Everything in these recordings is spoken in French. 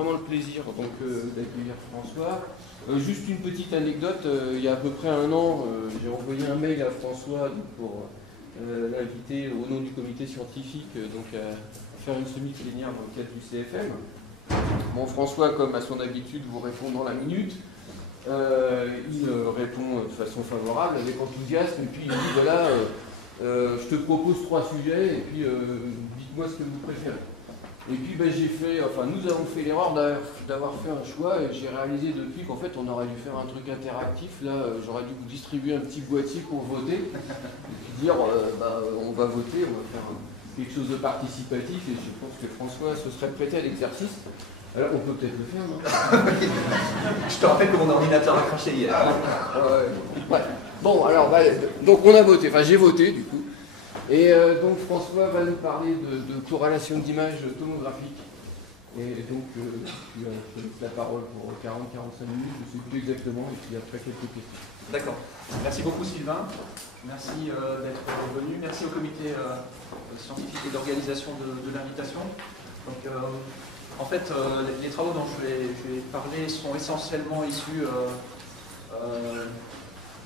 vraiment le plaisir d'accueillir François. Juste une petite anecdote, il y a à peu près un an, j'ai envoyé un mail à François pour l'inviter au nom du comité scientifique à faire une semi-plénière dans le cadre du CFM. Bon, François, comme à son habitude, vous répond dans la minute. Il répond de façon favorable, avec enthousiasme, et puis il dit voilà, je te propose 3 sujets, et puis dites-moi ce que vous préférez. Et puis nous avons fait l'erreur d'avoir fait un choix, et j'ai réalisé depuis qu'en fait on aurait dû faire un truc interactif. Là, j'aurais dû vous distribuer un petit boîtier pour voter, et puis dire on va voter, on va faire quelque chose de participatif, et je pense que François se serait prêté à l'exercice. Alors, on peut peut-être le faire, non? Je te rappelle que mon ordinateur a craché hier. Ouais. Bon, alors, donc on a voté, enfin j'ai voté du coup. Et donc François va nous parler de corrélation d'images tomographiques. Et donc, tu as la parole pour 40-45 minutes, je ne sais plus exactement, et puis après quelques questions. D'accord. Merci beaucoup Sylvain. Merci d'être venu. Merci au comité scientifique et d'organisation de l'invitation. Donc, en fait, les travaux dont je vais parler sont essentiellement issus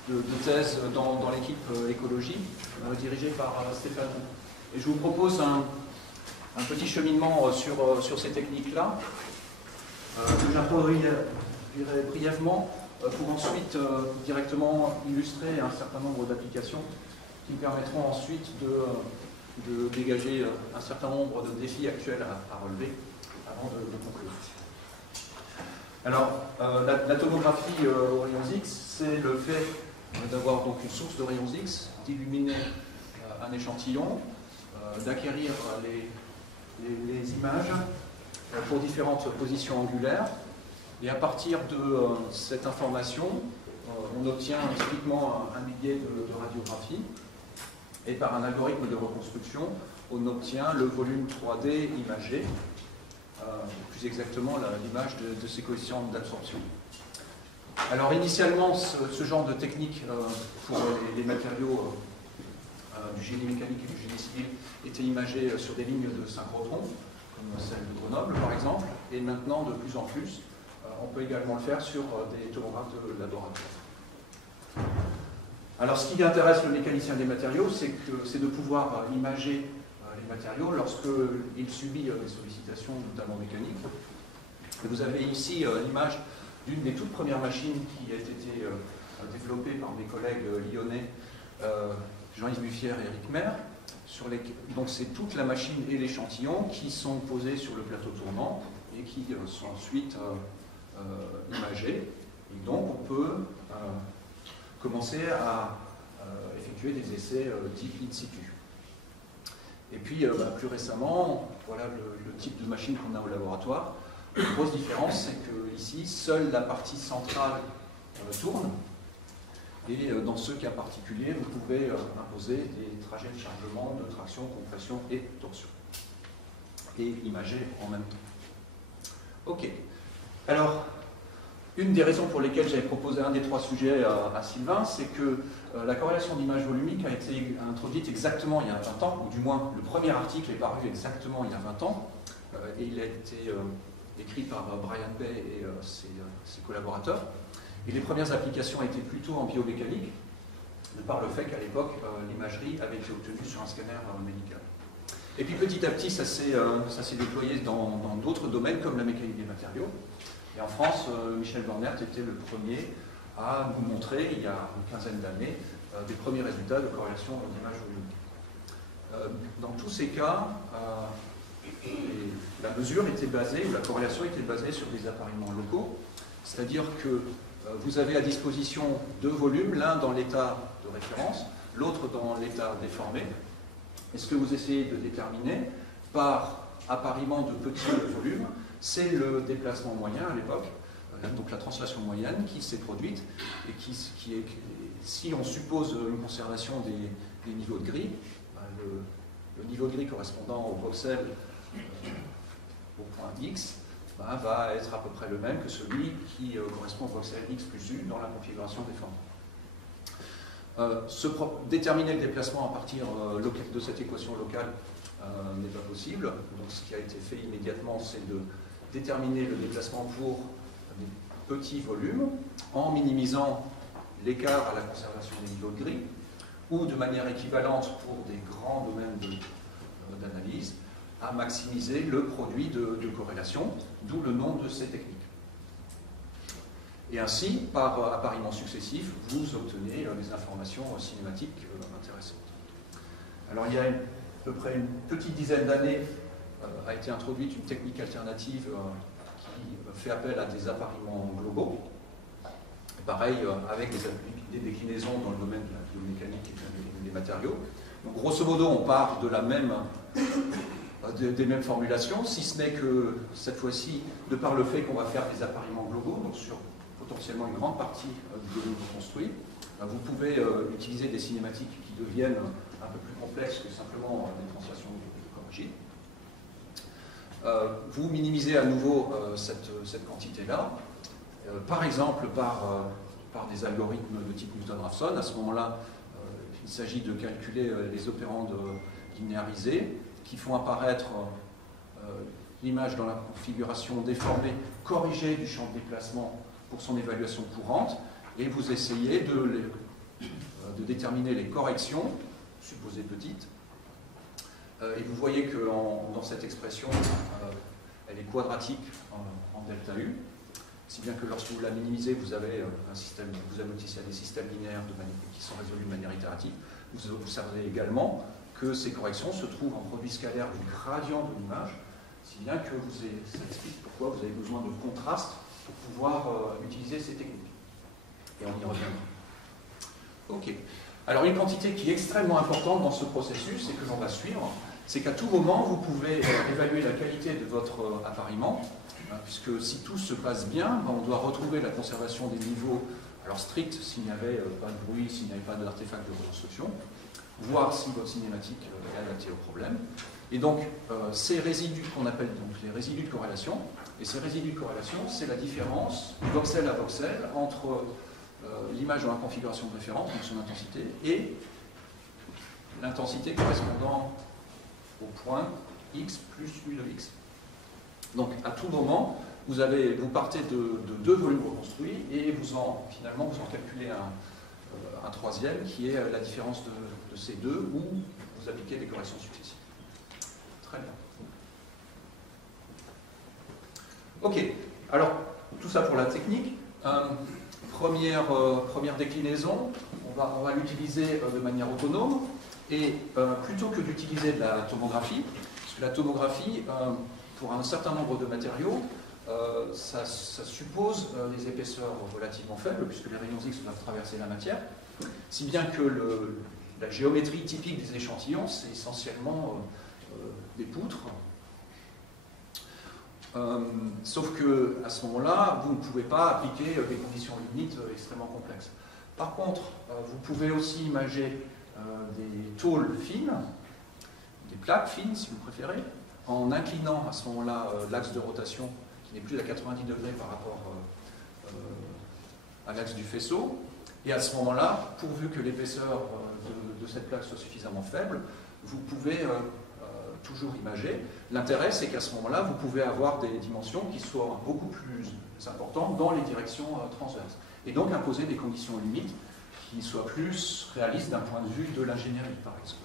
de thèses dans l'équipe écologie, dirigée par Stéphane. Et je vous propose un petit cheminement sur ces techniques-là, que j'introduirai brièvement, pour ensuite directement illustrer un certain nombre d'applications qui me permettront ensuite de dégager un certain nombre de défis actuels à relever avant de conclure. Alors, la tomographie aux rayons X, c'est le fait d'avoir donc une source de rayons X, d'illuminer un échantillon, d'acquérir les images pour différentes positions angulaires, et à partir de cette information, on obtient typiquement un billet de radiographie, et par un algorithme de reconstruction, on obtient le volume 3D imagé, plus exactement l'image de ses coefficients d'absorption. Alors initialement, ce genre de technique pour les matériaux du génie mécanique et du génie civil était imagé sur des lignes de synchrotron, comme celle de Grenoble par exemple, et maintenant de plus en plus, on peut également le faire sur des tomographes de laboratoire. Alors ce qui intéresse le mécanicien des matériaux, c'est de pouvoir imager les matériaux lorsqu'il subit des sollicitations, notamment mécaniques. Et vous avez ici l'image d'une des toutes premières machines qui a été développée par mes collègues lyonnais, Jean-Yves Buffière et Eric Mer. Donc c'est toute la machine et l'échantillon qui sont posés sur le plateau tournant et qui sont ensuite imagés. Et donc on peut commencer à effectuer des essais type in situ. Et puis plus récemment, voilà le type de machine qu'on a au laboratoire. La grosse différence, c'est que ici, seule la partie centrale tourne. Et dans ce cas particulier, vous pouvez imposer des trajets de chargement, de traction, compression et torsion. Et imager en même temps. Ok. Alors, une des raisons pour lesquelles j'avais proposé un des 3 sujets à Sylvain, c'est que la corrélation d'image volumique a été introduite exactement il y a 20 ans, ou du moins le premier article est paru exactement il y a 20 ans, et il a été écrit par Brian Bay et ses collaborateurs. Et les premières applications étaient plutôt en biomécanique, de par le fait qu'à l'époque, l'imagerie avait été obtenue sur un scanner médical. Et puis petit à petit, ça s'est déployé dans d'autres domaines, comme la mécanique des matériaux. Et en France, Michel Bornert était le premier à nous montrer, il y a une quinzaine d'années, des premiers résultats de corrélation d'image volumique. Dans tous ces cas, la mesure était basée, ou la corrélation était basée sur des appariements locaux, c'est-à-dire que vous avez à disposition 2 volumes, l'un dans l'état de référence, l'autre dans l'état déformé. Et ce que vous essayez de déterminer par appariement de petits volumes, c'est le déplacement moyen à l'époque, donc la translation moyenne qui s'est produite, et qui est, si on suppose une conservation des niveaux de gris, le niveau de gris correspondant au voxel au point X va être à peu près le même que celui qui correspond au voxel X plus U dans la configuration déformée. Déterminer le déplacement à partir de cette équation locale n'est pas possible. Donc ce qui a été fait immédiatement, c'est de déterminer le déplacement pour des petits volumes en minimisant l'écart à la conservation des niveaux de gris, ou de manière équivalente pour des grands domaines d'analyse, à maximiser le produit de corrélation, d'où le nom de ces techniques. Et ainsi, par appariements successifs, vous obtenez des informations cinématiques intéressantes. Alors, il y a à peu près une petite dizaine d'années, a été introduite une technique alternative qui fait appel à des appariements globaux. Et pareil, avec des déclinaisons dans le domaine de la biomécanique et des matériaux. Donc, grosso modo, on part de la même, des mêmes formulations, si ce n'est que cette fois-ci, de par le fait qu'on va faire des appariements globaux, donc sur potentiellement une grande partie du volume construit, vous pouvez utiliser des cinématiques qui deviennent un peu plus complexes que simplement des translations de corrigées. Vous minimisez à nouveau cette quantité-là, par exemple par des algorithmes de type Newton-Raphson. À ce moment-là, il s'agit de calculer les opérandes linéarisées qui font apparaître l'image dans la configuration déformée, corrigée du champ de déplacement pour son évaluation courante, et vous essayez de déterminer les corrections, supposées petites, et vous voyez que dans cette expression, elle est quadratique en delta U, si bien que lorsque vous la minimisez, vous avez un système, vous aboutissez à des systèmes linéaires qui sont résolus de manière itérative. Vous observez également que ces corrections se trouvent en produit scalaire du gradient de l'image, si bien que ça explique pourquoi vous avez besoin de contraste pour pouvoir utiliser ces techniques. Et on y reviendra. Ok. Alors une quantité qui est extrêmement importante dans ce processus et que l'on va suivre, c'est qu'à tout moment, vous pouvez évaluer la qualité de votre appariement, puisque si tout se passe bien, on doit retrouver la conservation des niveaux, alors stricts s'il n'y avait pas de bruit, s'il n'y avait pas d'artefact de reconstruction, voir si votre cinématique est adaptée au problème. Et donc, ces résidus qu'on appelle donc les résidus de corrélation, et ces résidus de corrélation, c'est la différence voxel à voxel entre l'image dans la configuration de référence, donc son intensité, et l'intensité correspondant au point x plus u de x. Donc, à tout moment, vous partez de deux volumes reconstruits et finalement, vous en calculez un troisième qui est la différence de ces deux, où vous appliquez des corrections successives. Très bien. Ok, alors tout ça pour la technique. Première déclinaison, on va l'utiliser de manière autonome, et plutôt que d'utiliser de la tomographie, parce que la tomographie, pour un certain nombre de matériaux, ça suppose des épaisseurs relativement faibles, puisque les rayons X doivent traverser la matière, si bien que la géométrie typique des échantillons, c'est essentiellement des poutres. Sauf qu'à ce moment-là, vous ne pouvez pas appliquer des conditions limites extrêmement complexes. Par contre, vous pouvez aussi imager des tôles fines, des plaques fines si vous préférez, en inclinant à ce moment-là l'axe de rotation qui n'est plus à 90 degrés par rapport à l'axe du faisceau. Et à ce moment-là, pourvu que l'épaisseur de cette plaque soit suffisamment faible, vous pouvez toujours imager. L'intérêt, c'est qu'à ce moment-là, vous pouvez avoir des dimensions qui soient beaucoup plus importantes dans les directions transverses. Et donc imposer des conditions limites qui soient plus réalistes d'un point de vue de l'ingénierie, par exemple.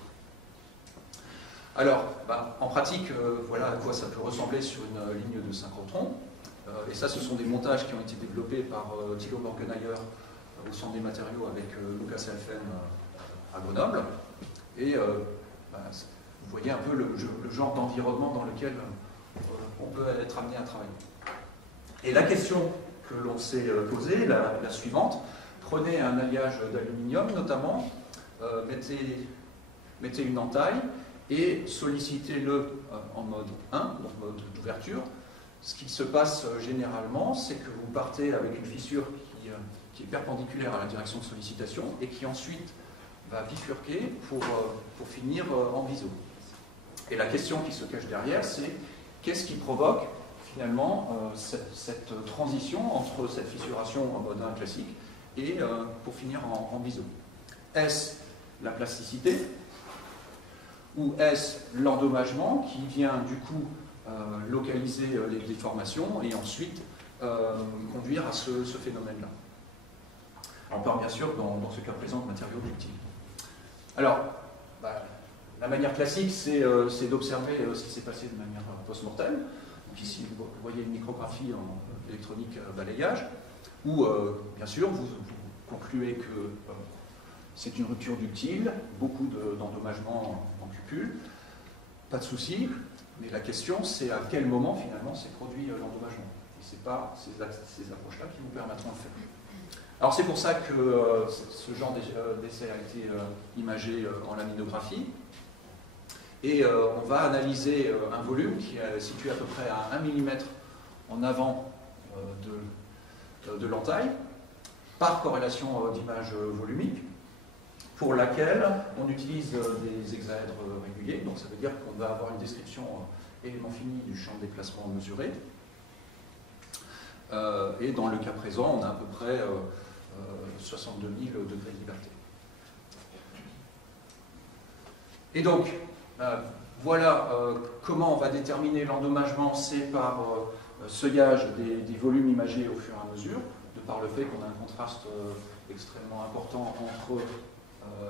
Alors, en pratique, voilà à quoi ça peut ressembler sur une ligne de synchrotron. Et ça, ce sont des montages qui ont été développés par Thilo Morgenheyer au Centre des matériaux avec Lucas Elfen à Grenoble. Et vous voyez un peu le genre d'environnement dans lequel on peut être amené à travailler. Et la question que l'on s'est posée, la suivante, prenez un alliage d'aluminium notamment, mettez une entaille et sollicitez-le en mode 1, donc mode d'ouverture. Ce qui se passe généralement, c'est que vous partez avec une fissure qui est perpendiculaire à la direction de sollicitation et qui ensuite va bifurquer pour finir en biseau. Et la question qui se cache derrière, c'est qu'est-ce qui provoque finalement cette transition entre cette fissuration en mode 1 classique et pour finir en biseau. Est-ce la plasticité ou est-ce l'endommagement qui vient du coup localiser les déformations et ensuite conduire à ce phénomène-là. On parle bien sûr, dans ce cas présent, de matériaux ductiles. Alors, la manière classique, c'est d'observer ce qui s'est passé de manière post-mortem. Donc ici, vous voyez une micrographie en électronique balayage, où, bien sûr, vous concluez que c'est une rupture ductile, beaucoup d'endommagements en cupule, pas de souci, mais la question, c'est à quel moment, finalement, s'est produit l'endommagement. Et ce n'est pas ces approches-là qui vous permettront de le faire. Alors c'est pour ça que ce genre d'essai a été imagé en laminographie. Et on va analyser un volume qui est situé à peu près à 1 mm en avant de l'entaille, par corrélation d'image volumique, pour laquelle on utilise des hexaèdres réguliers. Donc ça veut dire qu'on va avoir une description élément fini du champ de déplacement mesuré. Et dans le cas présent, on a à peu près 62 000 degrés de liberté. Et donc, voilà comment on va déterminer l'endommagement, c'est par seuillage des volumes imagés au fur et à mesure, de par le fait qu'on a un contraste extrêmement important entre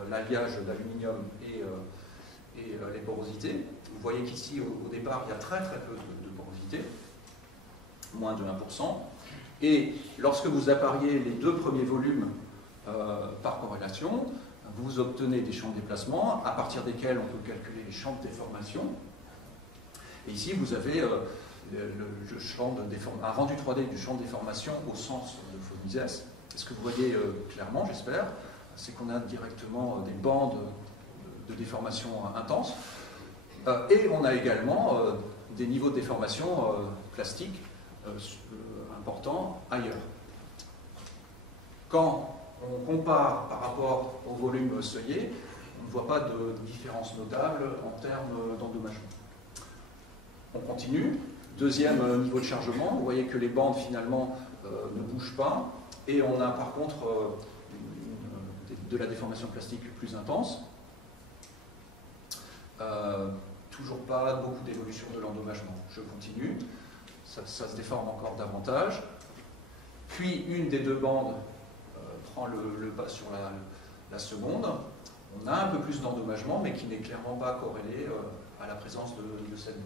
l'alliage d'aluminium et les porosités. Vous voyez qu'ici, au départ, il y a très très peu de porosité, moins de 1%. Et lorsque vous appariez les deux premiers volumes par corrélation, vous obtenez des champs de déplacement à partir desquels on peut calculer les champs de déformation. Et ici, vous avez un rendu 3D du champ de déformation au sens de Von-Mises. Ce que vous voyez clairement, j'espère, c'est qu'on a directement des bandes de déformation intenses. Et on a également des niveaux de déformation plastique importants ailleurs. Quand on compare par rapport au volume seuillé, on ne voit pas de différence notable en termes d'endommagement. On continue. Deuxième niveau de chargement, vous voyez que les bandes finalement ne bougent pas, et on a par contre de la déformation plastique plus intense. Toujours pas beaucoup d'évolution de l'endommagement. Je continue. Ça se déforme encore davantage. Puis une des deux bandes prend le pas sur la seconde. On a un peu plus d'endommagement, mais qui n'est clairement pas corrélé à la présence de cette bande.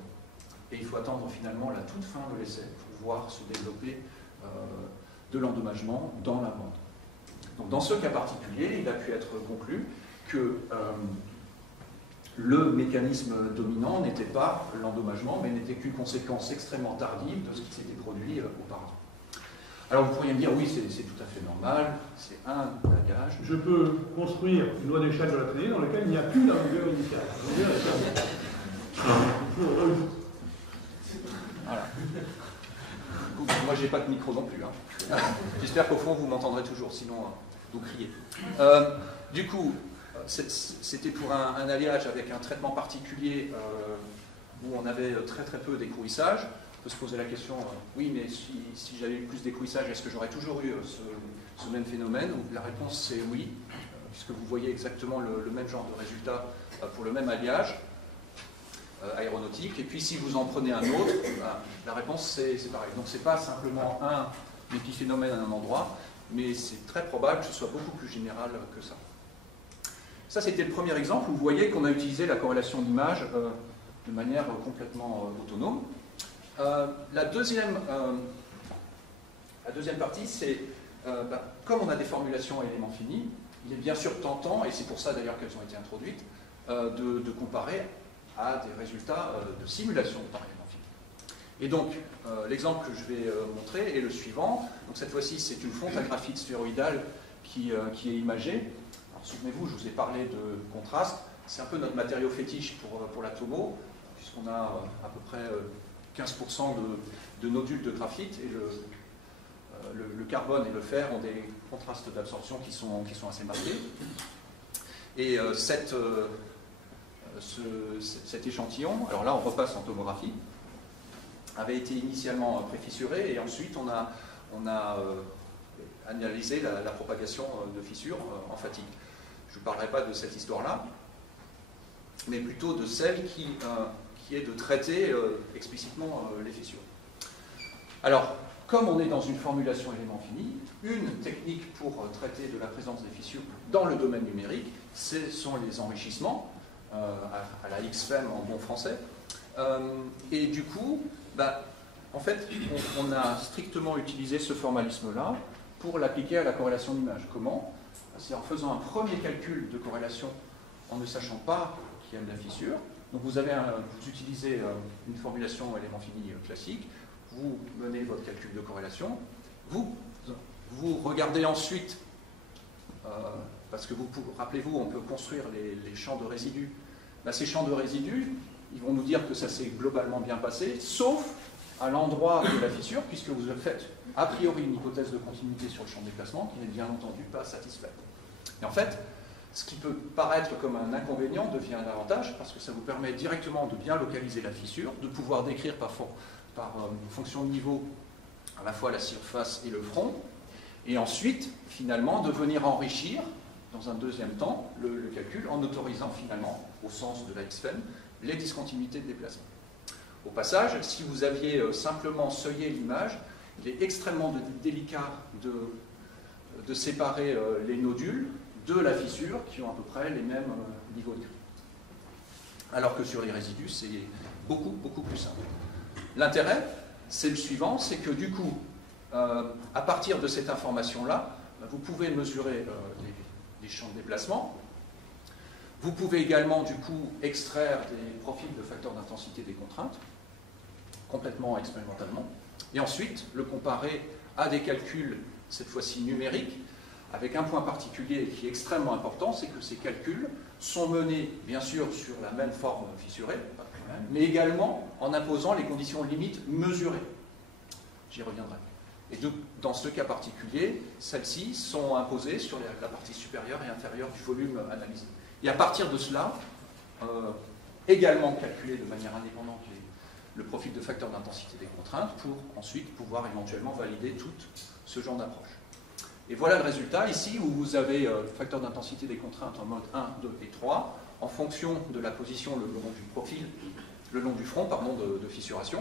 Et il faut attendre finalement la toute fin de l'essai pour voir se développer de l'endommagement dans la bande. Donc dans ce cas particulier, il a pu être conclu que le mécanisme dominant n'était pas l'endommagement, mais n'était qu'une conséquence extrêmement tardive de ce qui s'était produit auparavant. Alors vous pourriez me dire, oui, c'est tout à fait normal, c'est un alliage. Je peux construire une loi d'échelle de la traînée dans laquelle il n'y a plus la longueur initiale. La longueur est fermée. Voilà. Moi, j'ai pas de micro non plus. Hein. J'espère qu'au fond, vous m'entendrez toujours, sinon vous criez. Du coup, c'était pour un alliage avec un traitement particulier où on avait très très peu d'écrouissage. On peut se poser la question, oui, mais si j'avais eu plus d'écrouissage, est-ce que j'aurais toujours eu ce même phénomène? La réponse c'est oui, puisque vous voyez exactement le même genre de résultat pour le même alliage aéronautique. Et puis si vous en prenez un autre, la réponse c'est pareil. Donc c'est pas simplement un épiphénomène à un endroit, mais c'est très probable que ce soit beaucoup plus général que ça. Ça, c'était le premier exemple où vous voyez qu'on a utilisé la corrélation d'image de manière complètement autonome. La deuxième partie, c'est comme on a des formulations à éléments finis, il est bien sûr tentant, et c'est pour ça d'ailleurs qu'elles ont été introduites, de comparer à des résultats de simulation par élément fini. Et donc, l'exemple que je vais montrer est le suivant. Donc, cette fois-ci, c'est une fonte à graphite sphéroïdale qui est imagée. Souvenez-vous, je vous ai parlé de contraste. C'est un peu notre matériau fétiche pour la Tomo, puisqu'on a à peu près 15% de nodules de graphite, et le carbone et le fer ont des contrastes d'absorption qui sont assez marqués. Et cet échantillon, alors là on repasse en tomographie, avait été initialement préfissuré, et ensuite on a analysé la propagation de fissures en fatigue. Je ne vous parlerai pas de cette histoire-là, mais plutôt de celle qui qui est de traiter explicitement les fissures. Alors, comme on est dans une formulation élément fini, une technique pour traiter de la présence des fissures dans le domaine numérique, ce sont les enrichissements, à la XFEM en bon français. Et du coup, en fait, on a strictement utilisé ce formalisme-là pour l'appliquer à la corrélation d'image. Comment? C'est en faisant un premier calcul de corrélation en ne sachant pas qu'il y a de la fissure. Donc vous utilisez une formulation élément fini classique, vous menez votre calcul de corrélation, vous regardez ensuite, parce que rappelez-vous, on peut construire les champs de résidus. Ces champs de résidus, ils vont nous dire que ça s'est globalement bien passé, sauf à l'endroit de la fissure, puisque vous faites a priori une hypothèse de continuité sur le champ de déplacement qui n'est bien entendu pas satisfaite. Et en fait, ce qui peut paraître comme un inconvénient devient un avantage, parce que ça vous permet directement de bien localiser la fissure, de pouvoir décrire par fonction de niveau à la fois la surface et le front, et ensuite, finalement, de venir enrichir, dans un deuxième temps, le calcul en autorisant finalement, au sens de la XFEM, les discontinuités de déplacement. Au passage, si vous aviez simplement seuillé l'image, il est extrêmement délicat de séparer les nodules de la fissure qui ont à peu près les mêmes niveaux de gris. Alors que sur les résidus, c'est beaucoup, beaucoup plus simple. L'intérêt, c'est le suivant, c'est que du coup, à partir de cette information-là, vous pouvez mesurer les champs de déplacement. Vous pouvez également, du coup, extraire des profils de facteurs d'intensité des contraintes, complètement expérimentalement, et ensuite le comparer à des calculs, cette fois-ci numériques, avec un point particulier qui est extrêmement important, c'est que ces calculs sont menés, bien sûr, sur la même forme fissurée, pas de problème, mais également en imposant les conditions limites mesurées. J'y reviendrai. Et dans ce cas particulier, celles-ci sont imposées sur la partie supérieure et inférieure du volume analysé. Et à partir de cela, également calculer de manière indépendante le profil de facteur d'intensité des contraintes pour ensuite pouvoir éventuellement valider tout ce genre d'approche. Et voilà le résultat ici où vous avez facteur d'intensité des contraintes en mode 1, 2 et 3 en fonction de la position le long du profil, le long du front de fissuration.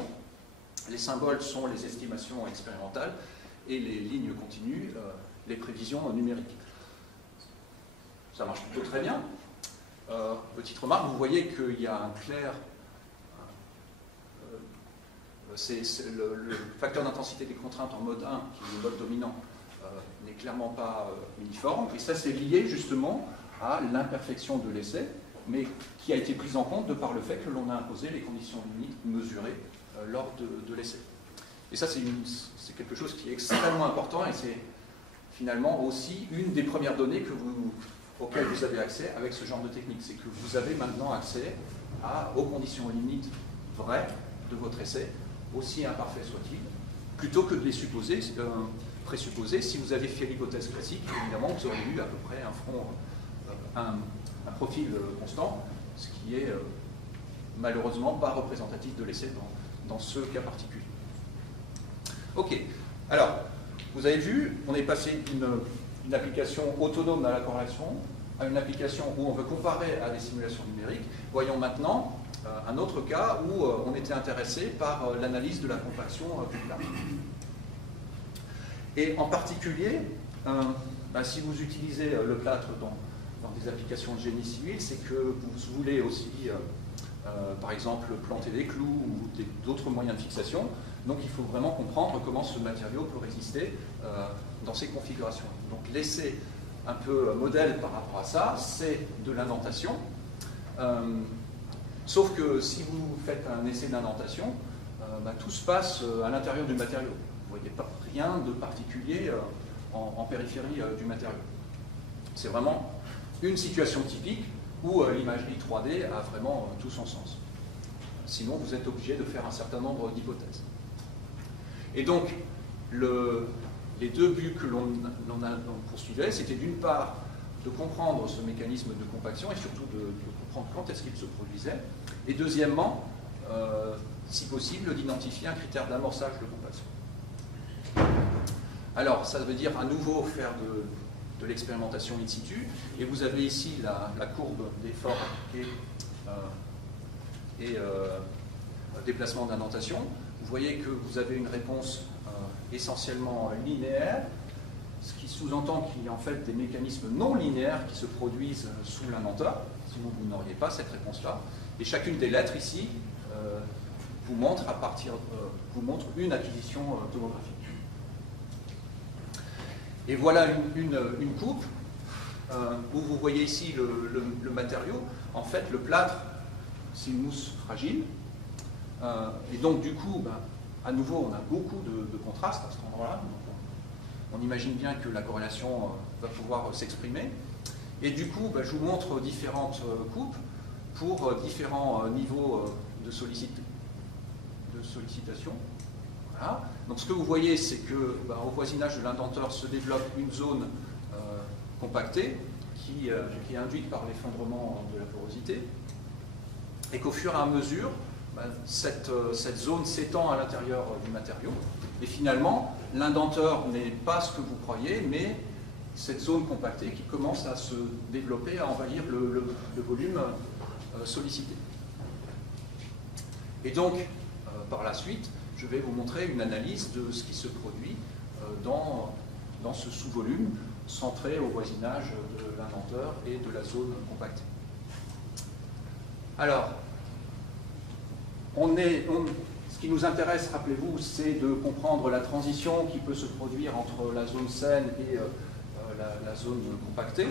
Les symboles sont les estimations expérimentales et les lignes continues, les prévisions numériques. Ça marche plutôt très bien. Petite remarque, vous voyez qu'il y a un clair... le facteur d'intensité des contraintes en mode 1, qui est le mode dominant, n'est clairement pas uniforme. Et ça, c'est lié justement à l'imperfection de l'essai, mais qui a été prise en compte de par le fait que l'on a imposé les conditions limites mesurées lors de l'essai. Et ça, c'est quelque chose qui est extrêmement important et c'est finalement aussi une des premières données auxquelles vous avez accès avec ce genre de technique. C'est que vous avez maintenant accès aux conditions limites vraies de votre essai, aussi imparfait soit-il, plutôt que de les présupposer. Si vous avez fait l'hypothèse classique, évidemment, vous aurez eu à peu près un front, un profil constant, ce qui est malheureusement pas représentatif de l'essai dans ce cas particulier. Ok, alors, vous avez vu, on est passé d'une application autonome à la corrélation à une application où on veut comparer à des simulations numériques. Voyons maintenant un autre cas où on était intéressé par l'analyse de la compaction du plâtre. Et en particulier, si vous utilisez le plâtre dans des applications de génie civil, c'est que vous voulez aussi, par exemple, planter des clous ou d'autres moyens de fixation. Donc il faut vraiment comprendre comment ce matériau peut résister dans ces configurations. Donc l'essai un peu modèle par rapport à ça, c'est de l'indentation. Sauf que si vous faites un essai d'indentation, tout se passe à l'intérieur du matériau. Vous ne voyez pas rien de particulier en périphérie du matériau. C'est vraiment une situation typique où l'imagerie 3D a vraiment tout son sens. Sinon, vous êtes obligé de faire un certain nombre d'hypothèses. Et donc, les deux buts que l'on poursuivait, c'était d'une part de comprendre ce mécanisme de compaction et surtout de comprendre quand est-ce qu'il se produisait, et deuxièmement, si possible, d'identifier un critère d'amorçage de compaction. Alors, ça veut dire à nouveau faire de l'expérimentation in situ, et vous avez ici la courbe d'effort appliqué et déplacement d'indentation. Vous voyez que vous avez une réponse essentiellement linéaire, ce qui sous-entend qu'il y a en fait des mécanismes non linéaires qui se produisent sous l'indenteur, sinon vous n'auriez pas cette réponse-là. Et chacune des lettres ici vous montre une acquisition tomographique. Et voilà une coupe où vous voyez ici le matériau. En fait, le plâtre, c'est une mousse fragile. Et donc, du coup, à nouveau, on a beaucoup de contraste à cet endroit-là. On imagine bien que la corrélation va pouvoir s'exprimer. Et du coup, je vous montre différentes coupes pour différents niveaux de sollicitation. Voilà. Donc ce que vous voyez, c'est que au voisinage de l'indenteur se développe une zone compactée qui est induite par l'effondrement de la porosité, et qu'au fur et à mesure, cette zone s'étend à l'intérieur du matériau. Et finalement, l'indenteur n'est pas ce que vous croyez, mais cette zone compactée qui commence à se développer, à envahir le volume sollicité. Et donc, par la suite, je vais vous montrer une analyse de ce qui se produit dans ce sous-volume centré au voisinage de l'indenteur et de la zone compactée. Alors, ce qui nous intéresse, rappelez-vous, c'est de comprendre la transition qui peut se produire entre la zone saine et la zone compactée.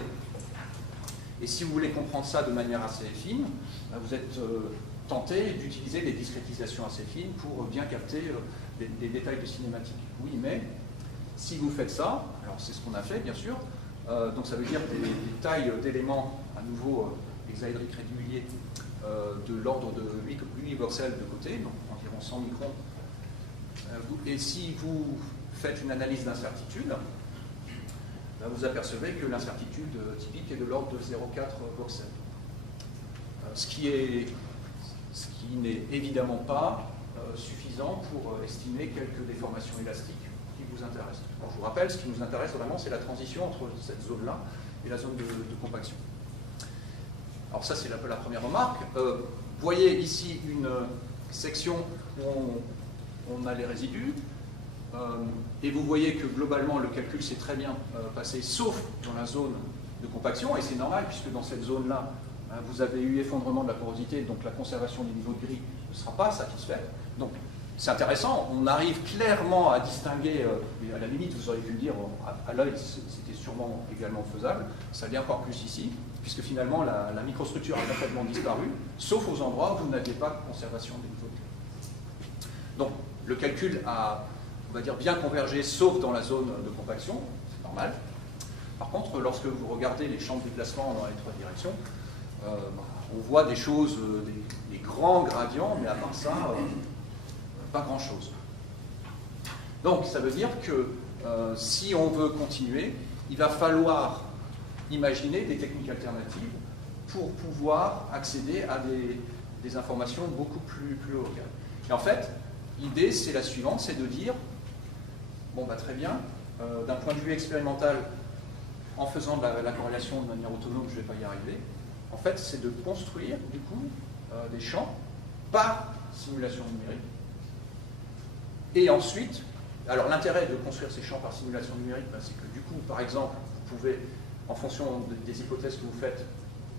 Et si vous voulez comprendre ça de manière assez fine, vous êtes tenté d'utiliser des discrétisations assez fines pour bien capter des détails de cinématique. Oui, mais si vous faites ça, alors c'est ce qu'on a fait bien sûr, donc ça veut dire des tailles d'éléments à nouveau hexaédriques réguliers de l'ordre de 8 voxels de côté, donc environ 100 microns. Et si vous faites une analyse d'incertitude, vous apercevez que l'incertitude typique est de l'ordre de 0,4 voxels. Ce qui n'est évidemment pas suffisant pour estimer quelques déformations élastiques qui vous intéressent. Alors, je vous rappelle, ce qui nous intéresse vraiment, c'est la transition entre cette zone-là et la zone de compaction. Alors ça, c'est la première remarque. Vous voyez ici une section où on a les résidus, et vous voyez que globalement, le calcul s'est très bien passé, sauf dans la zone de compaction, et c'est normal, puisque dans cette zone-là, vous avez eu effondrement de la porosité, donc la conservation du niveau de gris ne sera pas satisfaite. Donc c'est intéressant, on arrive clairement à distinguer, et à la limite vous auriez pu le dire, à l'œil c'était sûrement également faisable, ça l'est encore plus ici, puisque finalement la microstructure a complètement disparu, sauf aux endroits où vous n'aviez pas de conservation des niveaux de gris. Donc le calcul a, on va dire, bien convergé, sauf dans la zone de compaction, c'est normal. Par contre, lorsque vous regardez les champs de déplacement dans les trois directions, on voit des choses, des grands gradients, mais à part ça, pas grand-chose. Donc, ça veut dire que si on veut continuer, il va falloir imaginer des techniques alternatives pour pouvoir accéder à des informations beaucoup plus locales. Et en fait, l'idée, c'est la suivante, c'est de dire, bon, très bien, d'un point de vue expérimental, en faisant de la corrélation de manière autonome, je ne vais pas y arriver. En fait, c'est de construire, du coup, des champs par simulation numérique. Et ensuite, alors l'intérêt de construire ces champs par simulation numérique, c'est que du coup, par exemple, vous pouvez, en fonction des hypothèses que vous faites,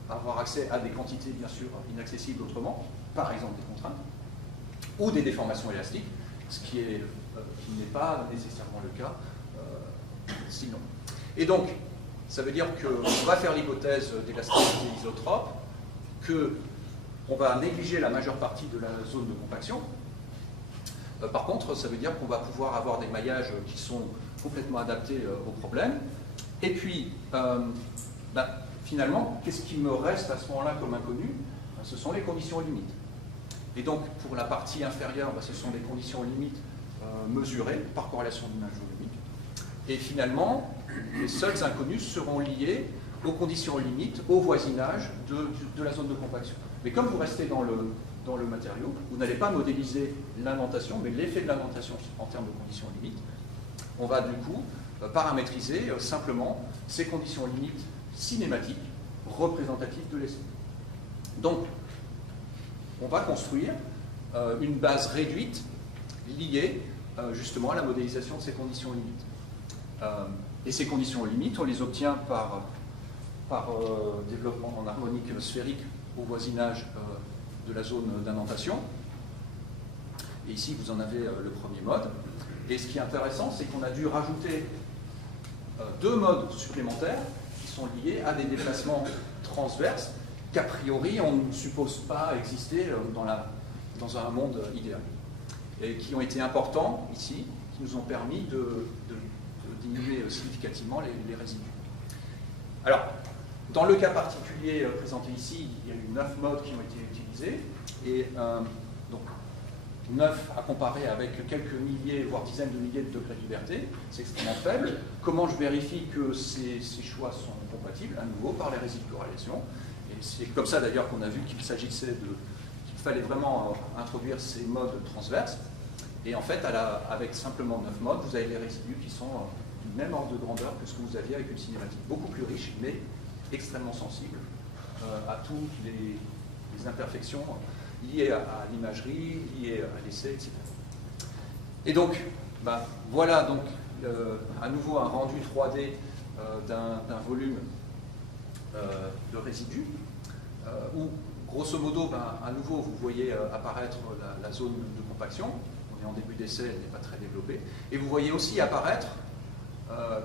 avoir accès à des quantités, bien sûr, inaccessibles autrement, par exemple des contraintes, ou des déformations élastiques, ce qui n'est pas nécessairement le cas sinon. Et donc, ça veut dire qu'on va faire l'hypothèse d'élasticité isotrope, qu'on va négliger la majeure partie de la zone de compaction. Par contre, ça veut dire qu'on va pouvoir avoir des maillages qui sont complètement adaptés au problème. Et puis, finalement, qu'est-ce qui me reste à ce moment-là comme inconnu? Ce sont les conditions limites. Et donc, pour la partie inférieure, ce sont des conditions limites mesurées par corrélation d'image volumique. Et finalement, les seuls inconnus seront liés aux conditions limites, au voisinage de la zone de compaction. Mais comme vous restez dans le matériau, vous n'allez pas modéliser l'indentation, mais l'effet de l'indentation en termes de conditions limites. On va du coup paramétriser simplement ces conditions limites cinématiques représentatives de l'essai. Donc, on va construire une base réduite liée justement à la modélisation de ces conditions limites. Et ces conditions limites, on les obtient par développement en harmonique sphérique au voisinage de la zone d'indentation. Et ici, vous en avez le premier mode. Et ce qui est intéressant, c'est qu'on a dû rajouter deux modes supplémentaires qui sont liés à des déplacements transverses qu'a priori, on ne suppose pas exister dans un monde idéal. Et qui ont été importants ici, qui nous ont permis de diminuer significativement les résidus. Alors, dans le cas particulier présenté ici, il y a eu 9 modes qui ont été utilisés. Et donc, 9 à comparer avec quelques milliers, voire dizaines de milliers de degrés de liberté, c'est extrêmement faible. Comment je vérifie que ces choix sont compatibles? À nouveau, par les résidus de corrélation. Et c'est comme ça d'ailleurs qu'on a vu qu'il fallait vraiment introduire ces modes transverses. Et en fait, avec simplement 9 modes, vous avez les résidus qui sont du même ordre de grandeur que ce que vous aviez avec une cinématique. Beaucoup plus riche, mais extrêmement sensible à toutes les imperfections liées à l'imagerie, liées à l'essai, etc. Et donc, voilà donc à nouveau un rendu 3D d'un volume de résidus, où grosso modo, à nouveau, vous voyez apparaître la zone de compaction. On est en début d'essai, elle n'est pas très développée. Et vous voyez aussi apparaître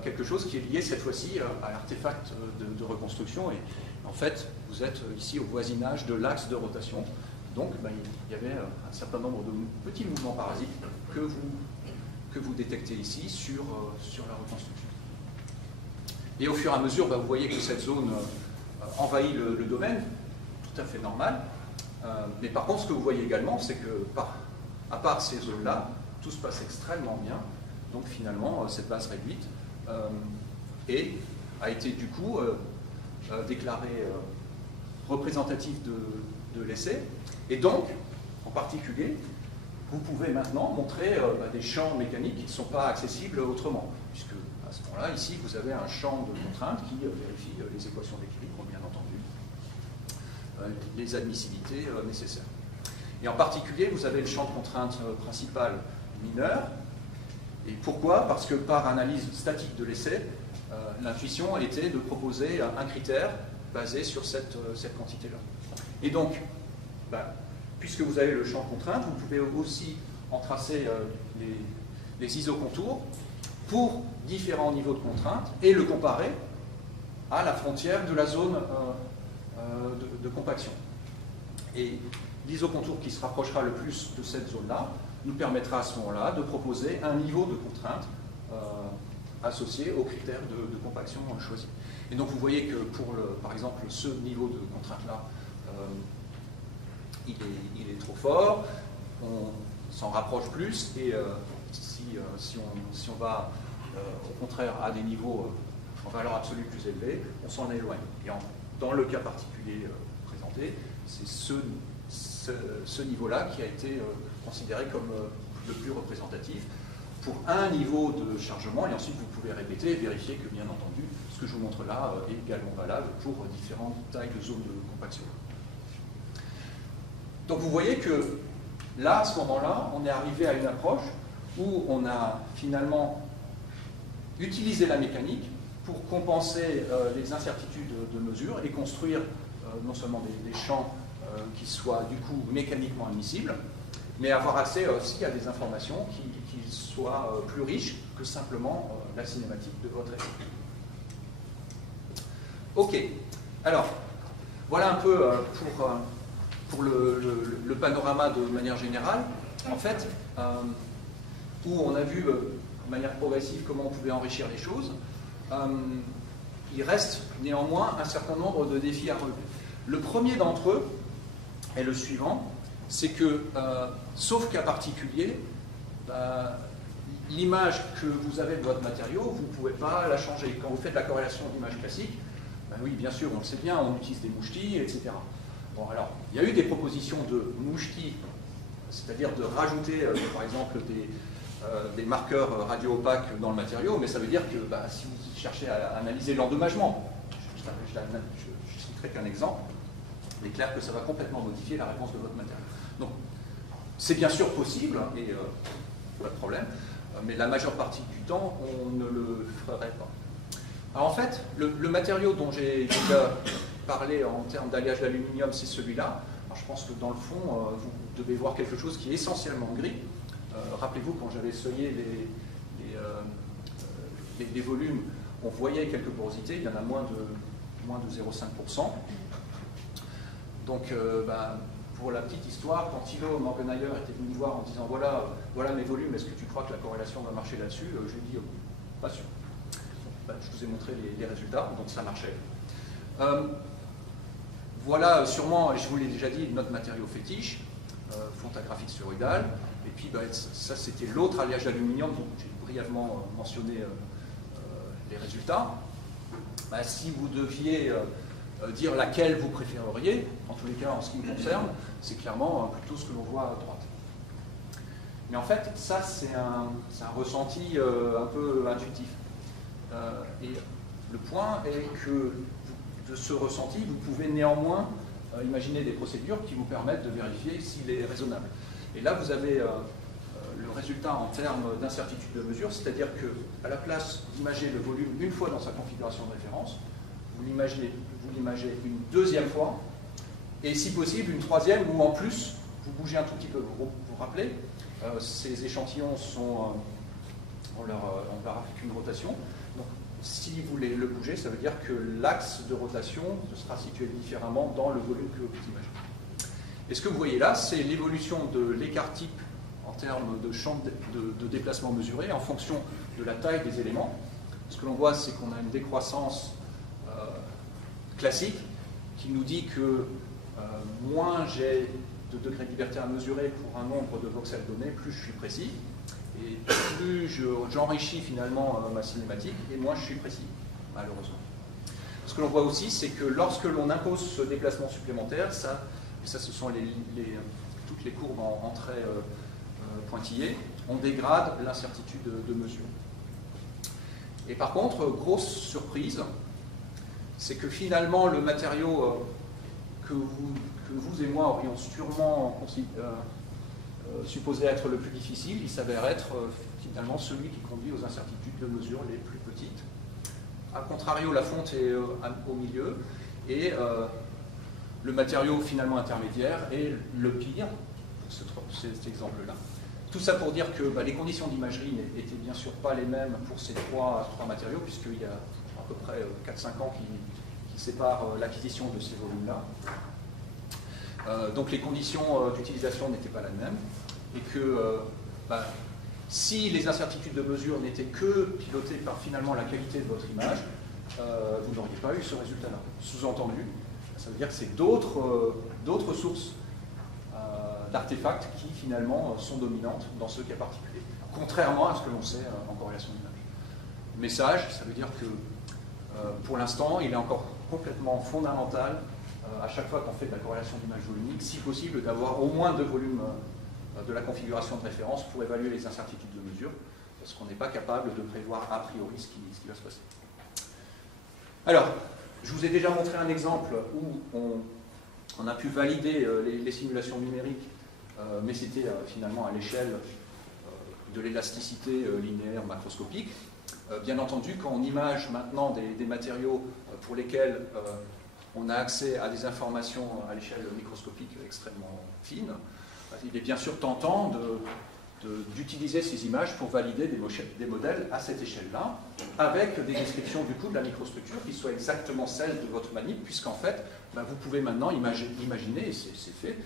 quelque chose qui est lié cette fois-ci à l'artefact de reconstruction. Et en fait, vous êtes ici au voisinage de l'axe de rotation. Donc, il y avait un certain nombre de petits mouvements parasites que vous détectez ici sur la reconstruction. Et au fur et à mesure, vous voyez que cette zone envahit le domaine, tout à fait normal. Mais par contre, ce que vous voyez également, c'est que à part ces zones-là, tout se passe extrêmement bien. Donc finalement, cette base réduite a été du coup déclarée représentative de l'essai. Et donc, en particulier, vous pouvez maintenant montrer des champs mécaniques qui ne sont pas accessibles autrement. Puisque à ce moment-là, ici, vous avez un champ de contrainte qui vérifie les équations d'équilibre, bien entendu, les admissibilités nécessaires. Et en particulier, vous avez le champ de contrainte principal mineur. Et pourquoi? Parce que par analyse statique de l'essai, l'intuition était de proposer un critère basé sur cette quantité-là. Et donc, puisque vous avez le champ de contrainte, vous pouvez aussi en tracer les isocontours pour différents niveaux de contrainte et le comparer à la frontière de la zone de compaction. Et l'isocontour qui se rapprochera le plus de cette zone-là nous permettra à ce moment-là de proposer un niveau de contrainte associé aux critères de compaction choisis. Et donc vous voyez que pour, par exemple, ce niveau de contrainte-là, il est trop fort, on s'en rapproche plus, et si on va au contraire à des niveaux en valeur absolue plus élevés, on s'en éloigne. Et dans le cas particulier présenté, c'est ce niveau-là qui a été considéré comme le plus représentatif pour un niveau de chargement, et ensuite vous pouvez répéter et vérifier que, bien entendu, ce que je vous montre là est également valable pour différentes tailles de zones de compaction. Donc vous voyez que là, à ce moment-là, on est arrivé à une approche où on a finalement utilisé la mécanique pour compenser les incertitudes de mesure et construire non seulement des champs qui soient du coup mécaniquement admissibles, mais avoir accès aussi à des informations qui soient plus riches que simplement la cinématique de votre essai. Ok, alors voilà un peu pour le panorama de manière générale, en fait, où on a vu de manière progressive comment on pouvait enrichir les choses. Il reste néanmoins un certain nombre de défis à relever. Le premier d'entre eux est le suivant, c'est que, sauf cas particulier, l'image que vous avez de votre matériau, vous ne pouvez pas la changer. Quand vous faites la corrélation d'image classique, oui, bien sûr, on le sait bien, on utilise des mouchetis, etc. Bon, alors, il y a eu des propositions de mouchetis, c'est-à-dire de rajouter, par exemple, des marqueurs radio-opaques dans le matériau, mais ça veut dire que si vous cherchez à analyser l'endommagement, je ne citerai qu'un exemple, il est clair que ça va complètement modifier la réponse de votre matériau. Donc, c'est bien sûr possible, et pas de problème, mais la majeure partie du temps, on ne le ferait pas. Alors en fait, le matériau dont j'ai déjà parlé en termes d'alliage d'aluminium, c'est celui-là. Je pense que dans le fond, vous devez voir quelque chose qui est essentiellement gris. Rappelez-vous, quand j'avais essayé les volumes, on voyait quelques porosités, il y en a moins de 0,5%. Donc, pour la petite histoire, quand Thilo Morgenheyer était venu me voir en disant voilà mes volumes, est-ce que tu crois que la corrélation va marcher là-dessus? Je lui ai dit pas sûr. Je vous ai montré les résultats, donc ça marchait. Voilà sûrement, je vous l'ai déjà dit, notre matériau fétiche, fonte à graphite sphéroïdale. Et puis ça c'était l'autre alliage d'aluminium, dont j'ai brièvement mentionné les résultats. Si vous deviez dire laquelle vous préféreriez, en tous les cas en ce qui me concerne, c'est clairement plutôt ce que l'on voit à droite. Mais en fait, ça c'est un ressenti un peu intuitif. Et le point est que de ce ressenti, vous pouvez néanmoins imaginer des procédures qui vous permettent de vérifier s'il est raisonnable. Et là, vous avez le résultat en termes d'incertitude de mesure, c'est-à-dire qu'à la place d'imager le volume une fois dans sa configuration de référence, vous l'imagez une deuxième fois, et si possible une troisième, ou en plus, vous bougez un tout petit peu. Vous vous rappelez, ces échantillons on leur applique une rotation. Donc, si vous voulez le bouger, ça veut dire que l'axe de rotation sera situé différemment dans le volume que vous imaginez. Et ce que vous voyez là, c'est l'évolution de l'écart type en termes de champ de déplacement mesuré en fonction de la taille des éléments. Ce que l'on voit, c'est qu'on a une décroissance classique qui nous dit que moins j'ai de degrés de liberté à mesurer pour un nombre de voxels donné, plus je suis précis. Et plus j'enrichis finalement ma cinématique, et moins je suis précis, malheureusement. Ce que l'on voit aussi, c'est que lorsque l'on impose ce déplacement supplémentaire, ça ce sont toutes les courbes en traits pointillés, on dégrade l'incertitude de mesure. Et par contre, grosse surprise, c'est que finalement le matériau que vous et moi aurions sûrement supposé être le plus difficile, il s'avère être finalement celui qui conduit aux incertitudes de mesure les plus petites. A contrario, la fonte est au milieu et le matériau finalement intermédiaire est le pire pour cet exemple-là. Tout ça pour dire que les conditions d'imagerie n'étaient bien sûr pas les mêmes pour ces trois matériaux, puisqu'il y a à peu près 4-5 ans qui séparent l'acquisition de ces volumes-là. Donc les conditions d'utilisation n'étaient pas les mêmes, et que si les incertitudes de mesure n'étaient que pilotées par finalement la qualité de votre image, vous n'auriez pas eu ce résultat-là. Sous-entendu, ça veut dire que c'est d'autres sources d'artefacts qui finalement sont dominantes dans ce cas particulier, contrairement à ce que l'on sait en corrélation d'image. Message, ça veut dire que pour l'instant, il est encore complètement fondamental à chaque fois qu'on fait de la corrélation d'image volumique, si possible, d'avoir au moins 2 volumes de la configuration de référence pour évaluer les incertitudes de mesure, parce qu'on n'est pas capable de prévoir a priori ce qui va se passer. Alors, je vous ai déjà montré un exemple où on a pu valider les simulations numériques, mais c'était finalement à l'échelle de l'élasticité linéaire macroscopique. Bien entendu, quand on image maintenant des matériaux pour lesquels on a accès à des informations à l'échelle microscopique extrêmement fine, il est bien sûr tentant d'utiliser ces images pour valider des modèles à cette échelle-là, avec des descriptions du coup de la microstructure qui soient exactement celles de votre manip, puisqu'en fait, vous pouvez maintenant imaginer, et c'est fait,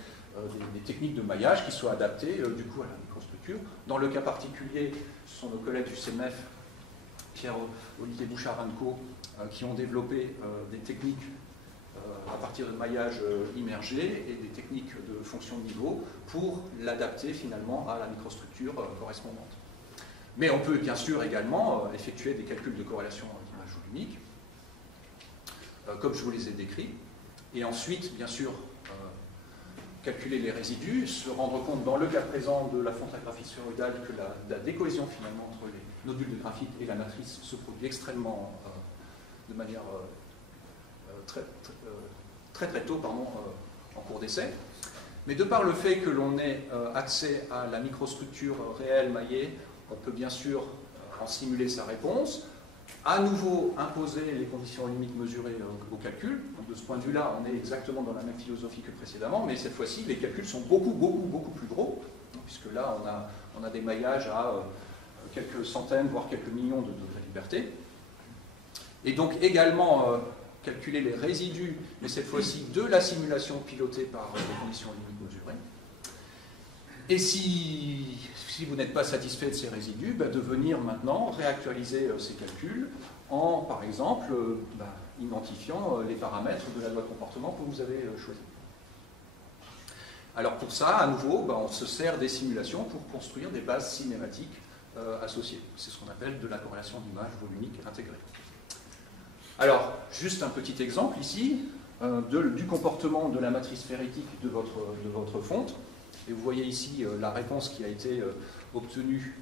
des techniques de maillage qui soient adaptées du coup à la microstructure. Dans le cas particulier, ce sont nos collègues du CEMEF, Pierre-Olivier Bouchard-Anco, qui ont développé des techniques à partir de maillage immergé et des techniques de fonction de niveau pour l'adapter finalement à la microstructure correspondante. Mais on peut bien sûr également effectuer des calculs de corrélation d'image volumique, comme je vous les ai décrits, et ensuite bien sûr calculer les résidus, se rendre compte dans le cas présent de la fonte à graphite sphéroïdale que la décohésion finalement entre les nodules de graphite et la matrice se produit extrêmement de manière très tôt en cours d'essai. Mais de par le fait que l'on ait accès à la microstructure réelle maillée, on peut bien sûr en simuler sa réponse, à nouveau imposer les conditions limites mesurées au calcul. Donc de ce point de vue-là, on est exactement dans la même philosophie que précédemment, mais cette fois-ci, les calculs sont beaucoup plus gros, puisque là, on a des maillages à quelques centaines, voire quelques millions de degrés de liberté. Et donc également calculer les résidus, mais cette fois-ci de la simulation pilotée par les conditions limites mesurées. Et si vous n'êtes pas satisfait de ces résidus, de venir maintenant réactualiser ces calculs en, par exemple, identifiant les paramètres de la loi de comportement que vous avez choisi. Alors pour ça, à nouveau, on se sert des simulations pour construire des bases cinématiques associées. C'est ce qu'on appelle de la corrélation d'image volumique intégrée. Alors, juste un petit exemple ici du comportement de la matrice ferritique de votre fonte. Et vous voyez ici la réponse qui a été obtenue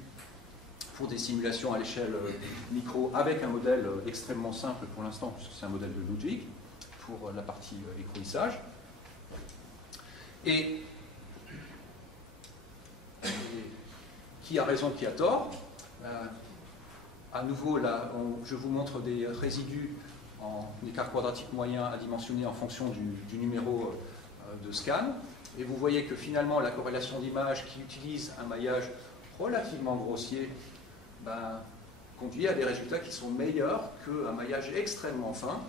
pour des simulations à l'échelle micro avec un modèle extrêmement simple pour l'instant, puisque c'est un modèle de Ludwig pour la partie écrouissage. Et qui a raison, qui a tort? À nouveau, là, je vous montre des résidus en écart quadratique moyen adimensionné en fonction du numéro de scan. Et vous voyez que finalement, la corrélation d'image qui utilise un maillage relativement grossier conduit à des résultats qui sont meilleurs qu'un maillage extrêmement fin,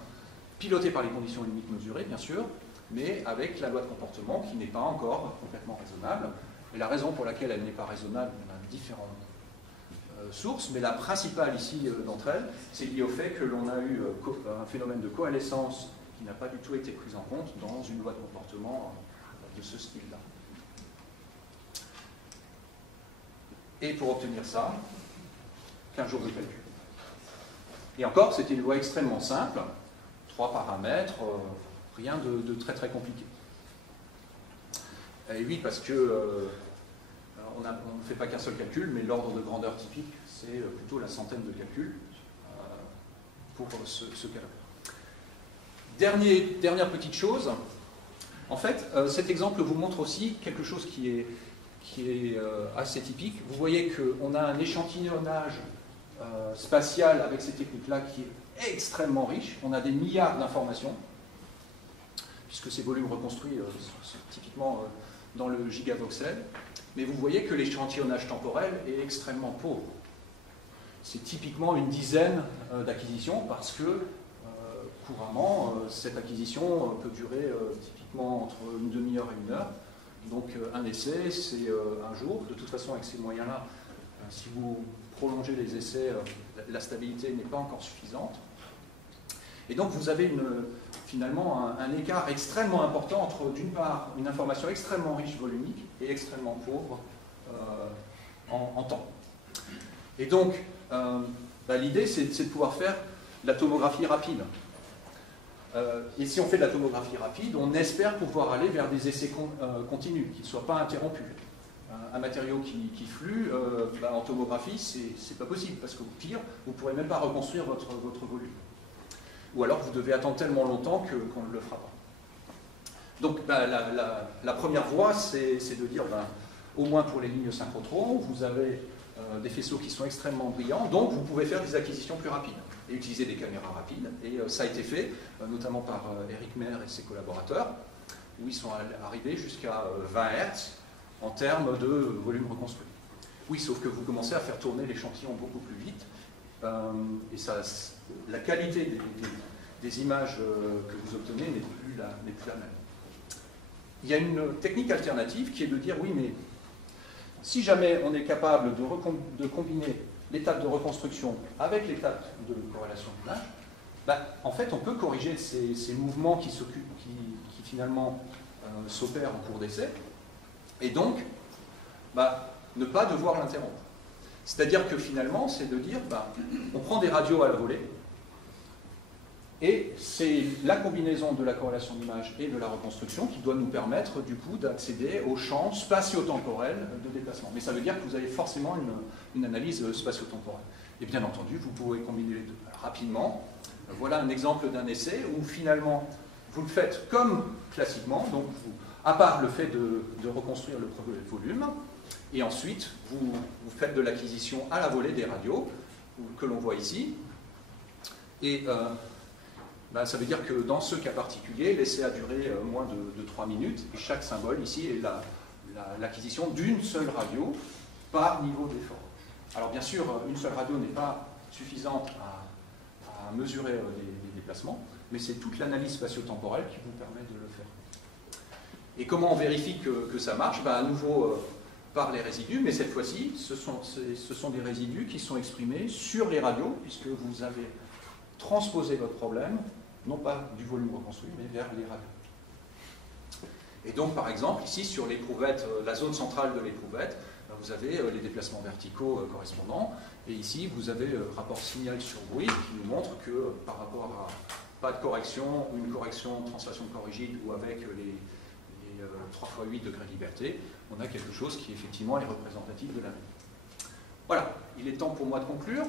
piloté par les conditions limites mesurées, bien sûr, mais avec la loi de comportement qui n'est pas encore complètement raisonnable. Et la raison pour laquelle elle n'est pas raisonnable, il y en a différentes sources, mais la principale ici d'entre elles, c'est lié au fait que l'on a eu un phénomène de coalescence qui n'a pas du tout été pris en compte dans une loi de comportement de ce style-là. Et pour obtenir ça, 15 jours de calcul. Et encore, c'était une loi extrêmement simple, 3 paramètres, rien de très compliqué. Et oui, parce que on ne fait pas qu'un seul calcul, mais l'ordre de grandeur typique, c'est plutôt la centaine de calculs pour ce cas-là. Dernière petite chose, en fait, cet exemple vous montre aussi quelque chose qui est assez typique. Vous voyez qu'on a un échantillonnage spatial avec ces techniques-là qui est extrêmement riche. On a des milliards d'informations, puisque ces volumes reconstruits sont typiquement dans le gigavoxel. Mais vous voyez que l'échantillonnage temporel est extrêmement pauvre. C'est typiquement une dizaine d'acquisitions parce que couramment, cette acquisition peut durer typiquement entre une demi-heure et une heure. Donc un essai, c'est un jour. De toute façon, avec ces moyens-là, si vous prolongez les essais, la stabilité n'est pas encore suffisante. Et donc vous avez finalement un écart extrêmement important entre, d'une part, une information extrêmement riche volumique et extrêmement pauvre en temps. Et donc, l'idée, c'est de pouvoir faire de la tomographie rapide. Et si on fait de la tomographie rapide, on espère pouvoir aller vers des essais continus, qui ne soient pas interrompus. Un matériau qui flue, en tomographie, c'est pas possible, parce qu'au pire, vous ne pourrez même pas reconstruire votre volume. Ou alors vous devez attendre tellement longtemps qu'on ne le fera pas. Donc la première voie, c'est de dire, au moins pour les lignes synchrotrons, vous avez des faisceaux qui sont extrêmement brillants, donc vous pouvez faire des acquisitions plus rapides et utiliser des caméras rapides. Et ça a été fait, notamment par Eric Mer et ses collaborateurs, où ils sont arrivés jusqu'à 20 Hz en termes de volume reconstruit. Oui, sauf que vous commencez à faire tourner l'échantillon beaucoup plus vite, et la qualité des images que vous obtenez n'est plus la même. Il y a une technique alternative qui est de dire, oui, mais si jamais on est capable de combiner l'étape de reconstruction avec l'étape de corrélation d'image, en fait, on peut corriger ces mouvements qui finalement s'opèrent en cours d'essai, et donc ne pas devoir l'interrompre. C'est-à-dire que finalement, c'est de dire, on prend des radios à la volée, et c'est la combinaison de la corrélation d'image et de la reconstruction qui doit nous permettre, du coup, d'accéder au champ spatio-temporel de déplacement. Mais ça veut dire que vous avez forcément une analyse spatio-temporelle. Et bien entendu, vous pouvez combiner les deux rapidement. Voilà un exemple d'un essai où finalement, vous le faites comme classiquement, donc à part le fait de reconstruire le volume, et ensuite vous faites de l'acquisition à la volée des radios, que l'on voit ici, et ça veut dire que dans ce cas particulier, l'essai a duré moins de 3 minutes, et chaque symbole ici est l'acquisition d'une seule radio par niveau d'effort. Alors bien sûr, une seule radio n'est pas suffisante à mesurer les déplacements, mais c'est toute l'analyse spatio-temporelle qui vous permet de le faire. Et comment on vérifie que ça marche? À nouveau par les résidus, mais cette fois-ci, ce sont des résidus qui sont exprimés sur les radios, puisque vous avez transposé votre problème, non pas du volume reconstruit, mais vers les radios. Et donc, par exemple, ici, sur l'éprouvette, la zone centrale de l'éprouvette, vous avez les déplacements verticaux correspondants, et ici, vous avez le rapport signal sur bruit qui nous montre que par rapport à pas de correction, ou une correction translation corrigide, ou avec les 3 x 8 degrés de liberté, on a quelque chose qui effectivement est représentatif de la vie. Voilà, il est temps pour moi de conclure.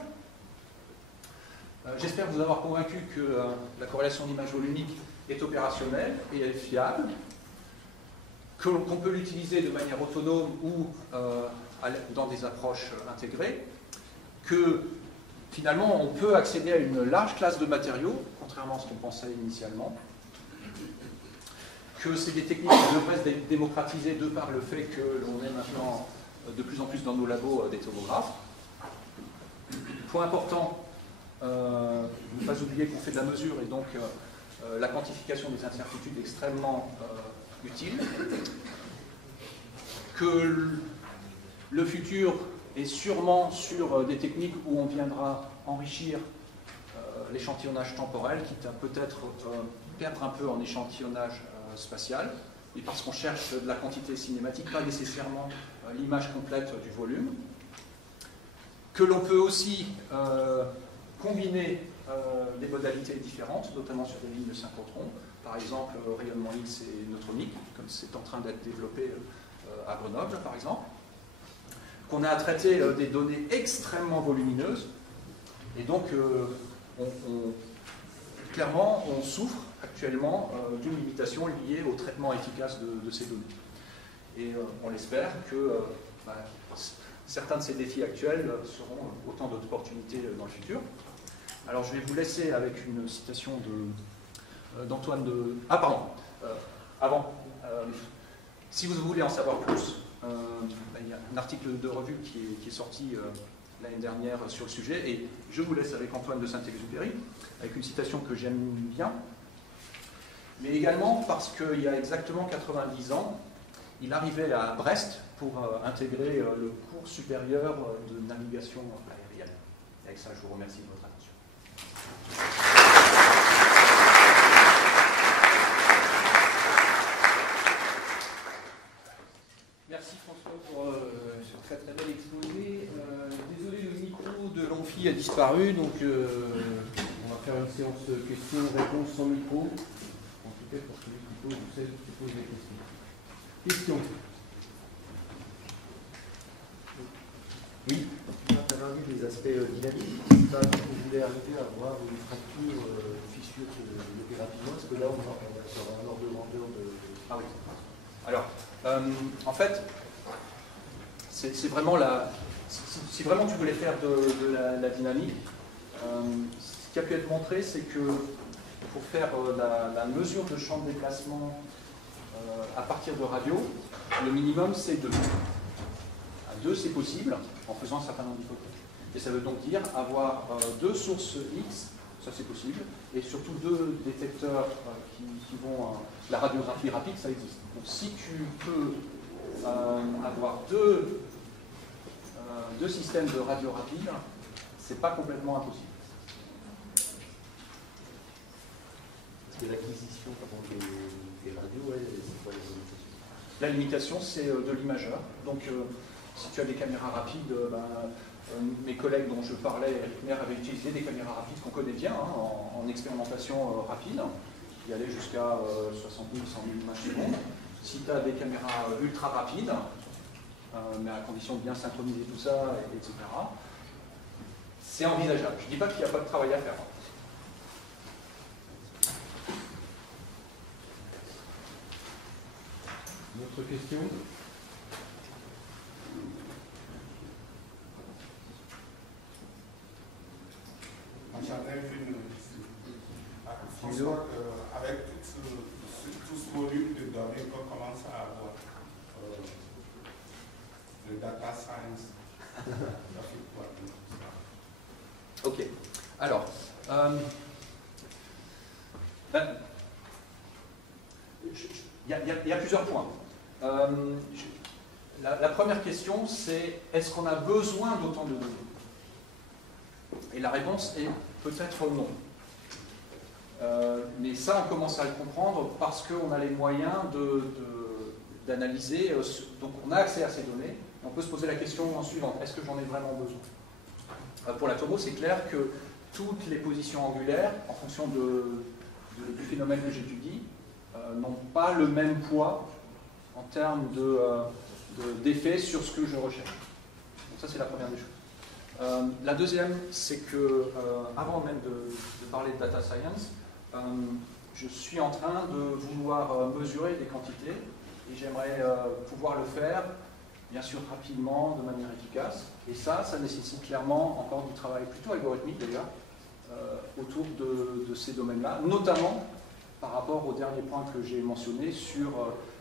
J'espère vous avoir convaincu que la corrélation d'image volumique est opérationnelle et est fiable, qu'on peut l'utiliser de manière autonome ou dans des approches intégrées, que finalement on peut accéder à une large classe de matériaux, contrairement à ce qu'on pensait initialement, que c'est des techniques qui devraient se démocratiser de par le fait que l'on est maintenant de plus en plus dans nos labos des tomographes. Point important, ne pas oublier qu'on fait de la mesure et donc la quantification des incertitudes est extrêmement utile. Que le futur est sûrement sur des techniques où on viendra enrichir l'échantillonnage temporel, quitte à peut-être perdre un peu en échantillonnage spatial, et parce qu'on cherche de la quantité cinématique, pas nécessairement l'image complète du volume. Que l'on peut aussi combiner des modalités différentes, notamment sur des lignes de synchrotron, par exemple rayonnement X et neutronique, comme c'est en train d'être développé à Grenoble, par exemple. Qu'on a à traiter des données extrêmement volumineuses, et donc clairement on souffre actuellement d'une limitation liée au traitement efficace de ces données. Et on espère que certains de ces défis actuels seront autant d'opportunités dans le futur. Alors je vais vous laisser avec une citation d'Antoine de... Ah pardon, avant, si vous voulez en savoir plus, il y a un article de revue qui est sorti l'année dernière sur le sujet, et je vous laisse avec Antoine de Saint-Exupéry, avec une citation que j'aime bien, mais également parce qu'il y a exactement 90 ans, il arrivait à Brest pour intégrer le cours supérieur de navigation aérienne. Et avec ça, je vous remercie de votre attention. Merci François pour ce très très bel exposé. Désolé, le micro de l'amphi a disparu, donc on va faire une séance questions-réponses sans micro. En tout cas pour celui qui pose ou celle qui pose des questions. Questions? Oui. Tu as vu les aspects dynamiques. On voulait arriver à avoir une fracture, une fissure se développer rapidement. Est-ce que là, on sera un ordre de grandeur de... Ah oui. Alors, en fait, c'est vraiment si vraiment tu voulais faire de la dynamique, ce qui a pu être montré, c'est que pour faire la mesure de champ de déplacement à partir de radio, le minimum c'est 2. À 2, c'est possible en faisant un certain nombre d'hypothèses. Et ça veut donc dire avoir 2 sources X, ça c'est possible, et surtout 2 détecteurs qui vont... la radiographie rapide, ça existe. Donc si tu peux avoir deux systèmes de radio rapide, c'est pas complètement impossible. Parce que l'acquisition des radios, c'est quoi les limitations? La limitation, c'est de l'imageur. Donc si tu as des caméras rapides, mes collègues dont je parlais, Eric Mer, avaient utilisé des caméras rapides qu'on connaît bien en expérimentation rapide, qui allaient jusqu'à 60 000, 100 000 images secondes. Si tu as des caméras ultra rapides, mais à condition de bien synchroniser tout ça, etc., c'est envisageable. Je ne dis pas qu'il n'y a pas de travail à faire. Une autre question? François, avec tout ce volume de données qu'on commence à avoir, le data science, ça fait quoi? Ok. Alors, il y a plusieurs points. La première question, c'est est-ce qu'on a besoin d'autant de données? Et la réponse est peut-être non. Mais ça, on commence à le comprendre parce qu'on a les moyens d'analyser. Donc, on a accès à ces données. On peut se poser la question suivante, est-ce que j'en ai vraiment besoin? Pour la Tomo, c'est clair que toutes les positions angulaires, en fonction du phénomène que j'étudie, n'ont pas le même poids en termes d'effet sur ce que je recherche. Donc ça, c'est la première des choses. La deuxième, c'est que, avant même de parler de data science, je suis en train de vouloir mesurer des quantités et j'aimerais pouvoir le faire, bien sûr, rapidement, de manière efficace. Et ça nécessite clairement encore du travail plutôt algorithmique d'ailleurs, autour de ces domaines-là, notamment par rapport au dernier point que j'ai mentionné sur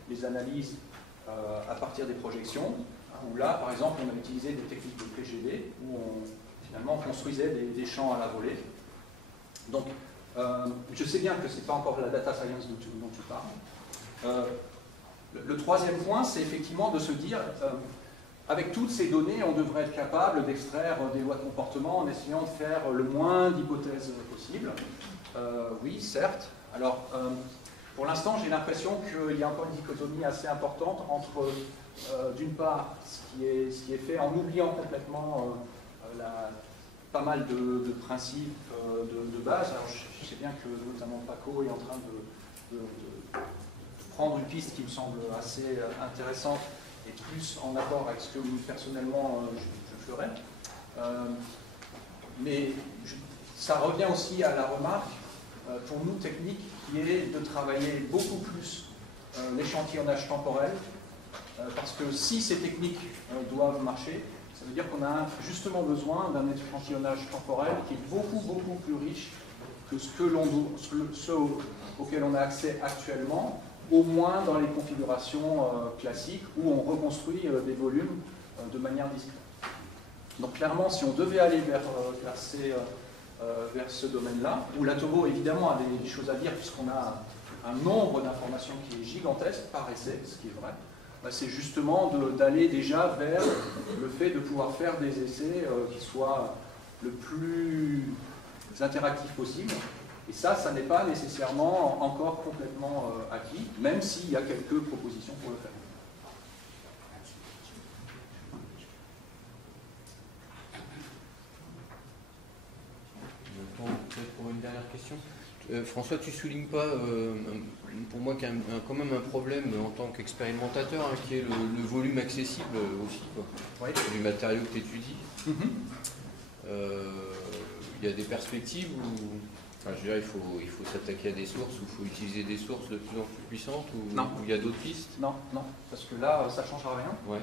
les analyses à partir des projections, où là, par exemple, on a utilisé des techniques de PGD, où finalement on construisait des champs à la volée. Donc, je sais bien que ce n'est pas encore la data science dont tu parles. Le troisième point, c'est effectivement de se dire, avec toutes ces données, on devrait être capable d'extraire des lois de comportement en essayant de faire le moins d'hypothèses possible. Oui, certes. Alors, pour l'instant, j'ai l'impression qu'il y a encore une dichotomie assez importante entre, d'une part, ce qui est fait en oubliant complètement pas mal de principes de base. Alors, je sais bien que notamment Paco est en train de prendre une piste qui me semble assez intéressante et plus en accord avec ce que personnellement je ferais. Mais ça revient aussi à la remarque, pour nous techniques, qui est de travailler beaucoup plus l'échantillonnage temporel, parce que si ces techniques doivent marcher, ça veut dire qu'on a justement besoin d'un échantillonnage temporel qui est beaucoup, beaucoup plus riche que ce auquel on a accès actuellement, au moins dans les configurations classiques où on reconstruit des volumes de manière discrète. Donc clairement, si on devait aller vers ce domaine-là, où l'Atomo évidemment a des choses à dire puisqu'on a un nombre d'informations qui est gigantesque par essai, ce qui est vrai, c'est justement d'aller déjà vers le fait de pouvoir faire des essais qui soient le plus interactifs possible. Et ça n'est pas nécessairement encore complètement acquis, même s'il y a quelques propositions pour le faire. Peut-être pour une dernière question. François, tu ne soulignes pas, pour moi, qu'il y a quand même un problème en tant qu'expérimentateur, hein, qui est le volume accessible aussi, quoi, oui, du matériau que tu étudies. Il y a des perspectives où, enfin, je dirais, il faut s'attaquer à des sources, ou il faut utiliser des sources de plus en plus puissantes, ou il y a d'autres pistes? Non, parce que là, ça ne changera rien. Ouais.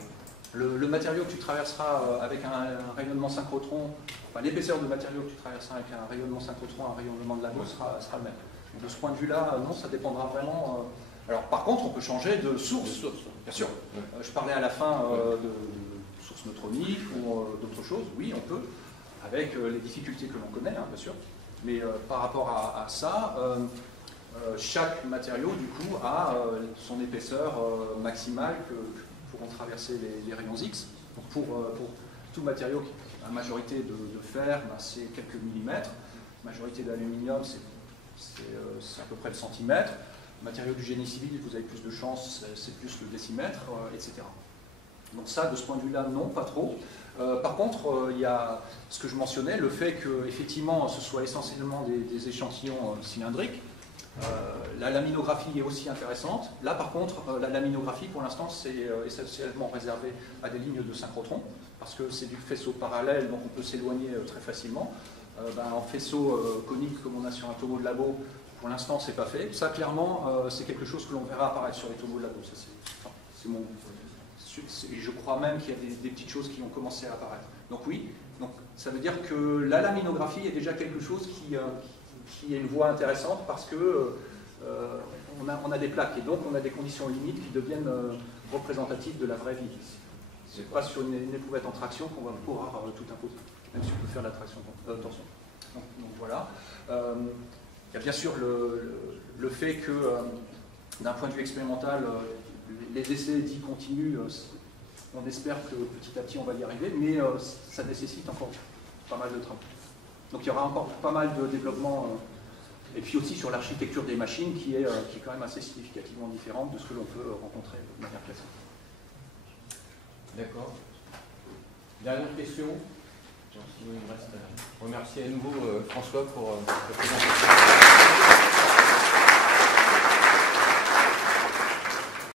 Le matériau que tu traverseras avec un rayonnement synchrotron, enfin l'épaisseur de matériau que tu traverseras avec un rayonnement synchrotron, un rayonnement de Labo sera le même. Donc, de ce point de vue-là, non, ça dépendra vraiment. Alors par contre, on peut changer de source, bien sûr. Ouais. Je parlais à la fin de sources neutroniques ou d'autres choses. Oui, on peut, avec les difficultés que l'on connaît, hein, bien sûr. Mais par rapport à ça, chaque matériau, du coup, a son épaisseur maximale que pourront traverser les rayons X. Donc pour tout matériau, la majorité de fer, c'est quelques millimètres. La majorité d'aluminium, c'est à peu près le centimètre. Le matériau du génie civil, vous avez plus de chance, c'est plus le décimètre, etc. Donc ça, de ce point de vue-là, non, pas trop. Par contre, il y a ce que je mentionnais, le fait que effectivement, ce soit essentiellement des échantillons cylindriques. La laminographie est aussi intéressante. Là, par contre, la laminographie, pour l'instant, c'est essentiellement réservé à des lignes de synchrotron, parce que c'est du faisceau parallèle, donc on peut s'éloigner très facilement. En faisceau conique, comme on a sur un Tomo de Labo, pour l'instant, c'est pas fait. Ça, clairement, c'est quelque chose que l'on verra apparaître sur les Tomos de Labo. Ça, Je crois même qu'il y a des petites choses qui ont commencé à apparaître. Donc oui, donc ça veut dire que la laminographie est déjà quelque chose qui est une voie intéressante parce que on a des plaques et donc on a des conditions limites qui deviennent représentatives de la vraie vie. C'est pas sur une éprouvette en traction qu'on va pouvoir tout imposer, même si on peut faire la traction torsion. Donc voilà. Il y a bien sûr le fait que, d'un point de vue expérimental, les essais dits continus, on espère que petit à petit on va y arriver, mais ça nécessite encore pas mal de travaux. Donc il y aura encore pas mal de développement, et puis aussi sur l'architecture des machines qui est quand même assez significativement différente de ce que l'on peut rencontrer de manière classique. D'accord. Dernière question. Sinon, il me reste à remercier à nouveau François pour cette présentation.